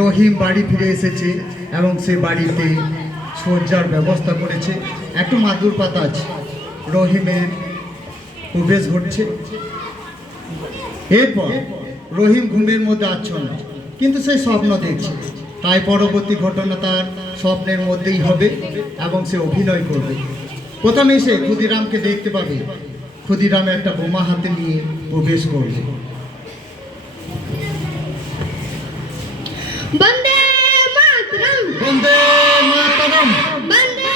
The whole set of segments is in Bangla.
রহিম বাড়ি ফিরে এসেছে এবং সে বাড়িতে শয্যার ব্যবস্থা করেছে। একটু মাদুর পাতা আছে। রহিমের প্রবেশ ঘটছে। এরপর রহিম ঘুমের মধ্যে আচ্ছন্ন, কিন্তু সে স্বপ্ন দেখছে। তাই পরবর্তী ঘটনা তার স্বপ্নের মধ্যেই হবে এবং সে অভিনয় করবে। প্রথমে সে ক্ষুদিরামকে দেখতে পাবে। ক্ষুদিরাম একটা বোমা হাতে নিয়ে প্রবেশ করবে। বন্দে মাতরম, বন্দে মাতরম, বন্দে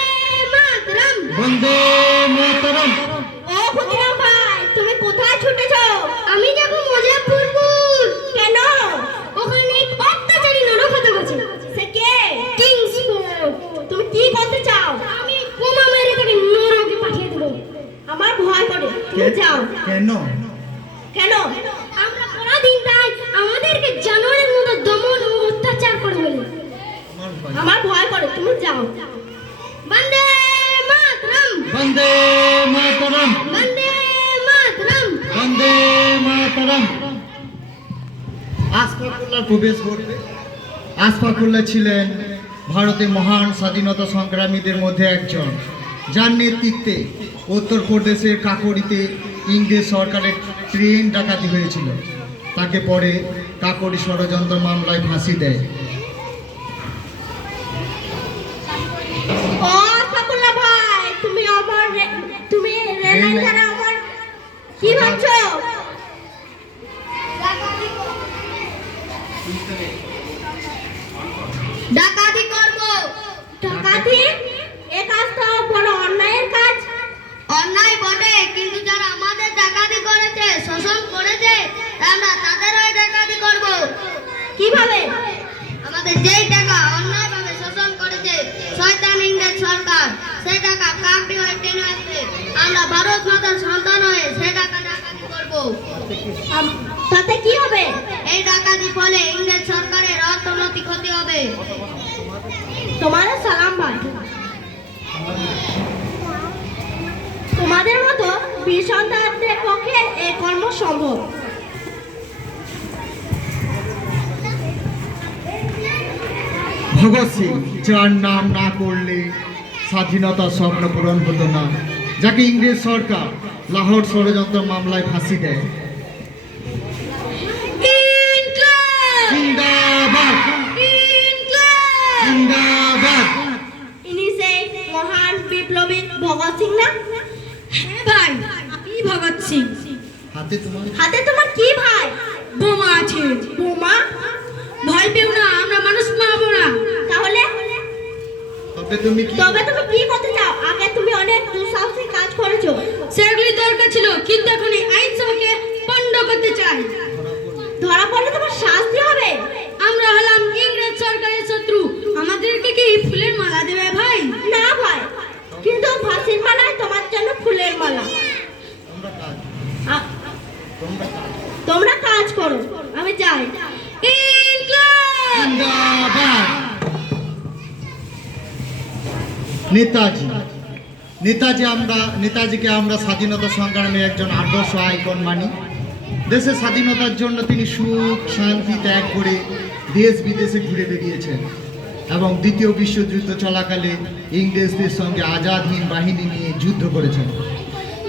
মাতরম। বন্দে মাতরম। ও ক্ষুদিরাম ভাই, তুমি কোথায় ছুটেছো? আমি যাব মুজাফফরপুর। কেন? ওখানে এক অত্যাচারী নরক হতে গেছে। সে কে? কিংসফোর্ড। তুমি কি করতে চাও? আমি বোমা মেরে তাকে নরকে পাঠিয়ে দেবো। আমার ভয় করে। তুমি যাও। কেন? কেন? আমরা পরাধীন, তাই আমাদেরকে জানোয়ারের মতো দমন ও অত্যাচার করে বলে আমার ভয় করে। তুমি যাও। বন্দে মাতরম, বন্দে মাতরম, বন্দে মাতরম। বন্দে মাতরম। আশফাকুল্লাহ প্রবেশ করবে। আশফাকুল্লাহ ছিলেন ভারতের মহান স্বাধীনতা সংগ্রামীদের মধ্যে একজন, যার নেতৃত্বে উত্তরপ্রদেশের কাকড়িতে ইংরেজ সরকারের ট্রেন ডাকাতি হয়েছিল। তাকে পরে কাকড়ি ষড়যন্ত্র মামলায় ফাঁসি দেয়। ও ফাকুল্লা ভাই, তুমি তুমি রেলাই দ্বারা আমার কি ভাবছো? ডাকাতি করব। ডাকাতি? এ কাজ তো বড় অন্যায়ের কাজ। অন্যায় বটে, কিন্তু যারা আমাদের ডাকাতি করেছে, শোষণ করেছে, আমরা তাদের হয়ে ডাকাতি করব। কিভাবে? আমাদের যেই টাকা অন্যায়ভাবে শোষণ করেছে শয়তান ইংরেজ সরকার, সেই টাকা কাকড়ি হয়ে টেনে আসবে। আমরা ভারত মাতার সন্তান হয়ে সেই টাকা ডাকাতি করব। তাতে কি হবে? এই ডাকাতি ফলে ইংরেজ সরকারের অর্থনৈতিক ক্ষতি হবে। তোমার সালাম ভাই। তোমাদের মতো বীর সন্তানদের পক্ষে এই কর্ম সম্ভব। ভগৎ সিং, যার নাম না করলে স্বাধীনতার স্বপ্ন পূরণ হতো না, যাকে ইংরেজ সরকার লাহোর ষড়যন্ত্র মামলায় ফাঁসি দেয়। জিন্দাবাদ, জিন্দাবাদ। ইনি সেই মহান বিপ্লবী ভগৎ সিং না? হ্যাঁ ভাই, আমি ভগৎ সিং। হাতে তোমার কি ভাই? বোমা আছে। বোমা? ভয় পেও না, আমরা মানুষ মারবো না। তাহলে তবে তুমি কি করতে চাও? আগে তুমি অনেক দুঃসাহসী কাজ করেছো, সেগুলি দরকার ছিল, কিন্তু এখন এই আইনসভাকে পণ্ড করতে চাই। ধরা পড়লে তোমার শাস্তি হবে। আমরা হলাম ইংরেজ সরকারের শত্রু, আমাদেরকে কি ফুলের মালা দেবে ভাই? না ভাই, কিন্তু ফাঁসির মালায় তোমার জন্য ফুলের মালা। তোমরা কাজ করো, আমি যাই। জিন্দাবাদ। নেতাজিকে আমরা স্বাধীনতা সংগ্রামে একজন আদর্শ আইকন মানি। দেশের স্বাধীনতার জন্য তিনি সুখ শান্তি ত্যাগ করে দেশ বিদেশে ঘুরে বেরিয়েছেন এবং দ্বিতীয় বিশ্বযুদ্ধ চলাকালে ইংরেজদের সঙ্গে আজাদ হিন্দ বাহিনী নিয়ে যুদ্ধ করেছেন।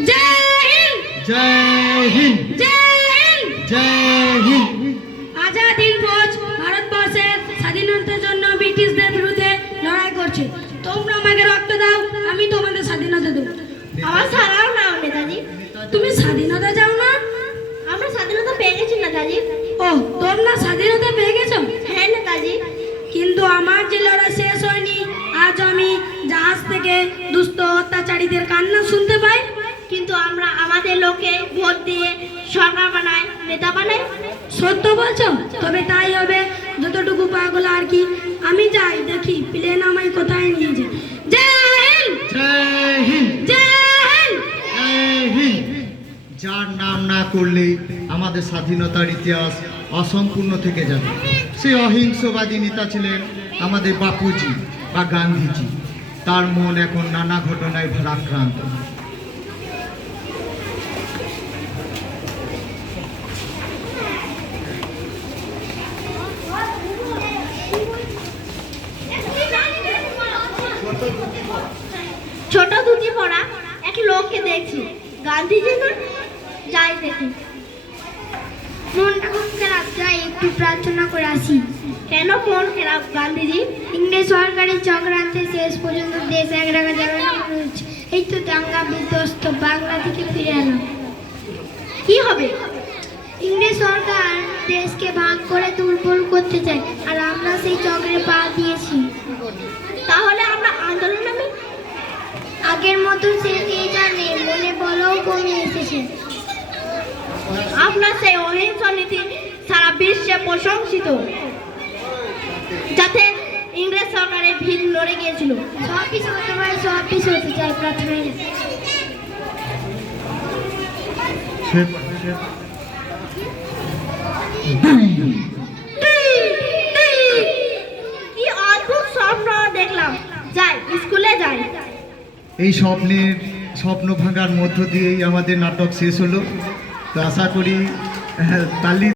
জয় হিন্দ, জয় জয় হিন্দ। আজাদ হিন্দ ফৌজ ভারতবর্ষের স্বাধীনতার জন্য ব্রিটিশদের বিরুদ্ধে লড়াই করছে। তোমরা আমাকে রক্ত দাও, আমি তোমাদের স্বাধীনতা দেব। আমার সালাম নাও নেতাজি। তুমি স্বাধীনতা চাও না? আমরা স্বাধীনতা পেয়ে গেছি নেতাজি। ও, তোমরা স্বাধীনতা পেয়ে গেছো? হ্যাঁ নেতাজি। কিন্তু আমার যে লড়াই শেষ হয়নি, আজ আমি জাহাজ থেকে দুষ্ট অত্যাচারীদের কান্না শুনতে পাই। কিন্তু আমরা আমাদের লোকে ভোট দিয়ে সরকার বানাই, নেতা বানাই। সত্য বলছো? তবে তাই হবে, যতটুকু পাগল আর কি। আমি যাই, দেখি প্লেন আমায় কোথায় নিয়ে যায়। জয় হিন্দ, জয় হিন্দ, জয় হিন্দ, জয় হিন্দ। যার নাম না করলে আমাদের স্বাধীনতার ইতিহাস অসম্পূর্ণ থেকে যাবে। সে অহিংসবাদী নেতা ছিলেন আমাদের বাপুজি বা গান্ধীজি। তার মন এখন নানা ঘটনায় ভারাক্রান্ত। গান্ধীজি না? যাই দেখি। মনটা খুব খারাপ, যাই একটু প্রার্থনা করে আসি। কেন মন খারাপ গান্ধীজি? ইংরেজ সরকারের চক্রান্তে শেষ পর্যন্ত দেশ এক রাখা যাবে না মনে হচ্ছে। এই তো দাঙ্গা বিধ্বস্ত, বাংলা থেকে ফিরে এলাম। কি হবে? ইংরেজ সরকার দেশকে ভাগ করে দুর্বল করতে চায়, আর আমরা সেই চক্রে পা দিয়েছি। তাহলে আমরা আন্দোলন নামি? আগের মতো সে জানে, মনে বলও কমে এসেছে। আপনার সেই অহিংস নীতি সারা বিশ্বে প্রশংসিত, যাতে ইংরেজ সরকারের ভিড় লড়ে গিয়েছিল। সব কিছু হতে পারে, সব কিছু হতে চাই, প্রার্থনায় না। কি অদ্ভুত স্বপ্ন দেখলাম। যাই, স্কুলে যাই। এই স্বপ্ন ভাঙার মধ্য দিয়েই আমাদের নাটক শেষ হলো। তো আশা করি তালি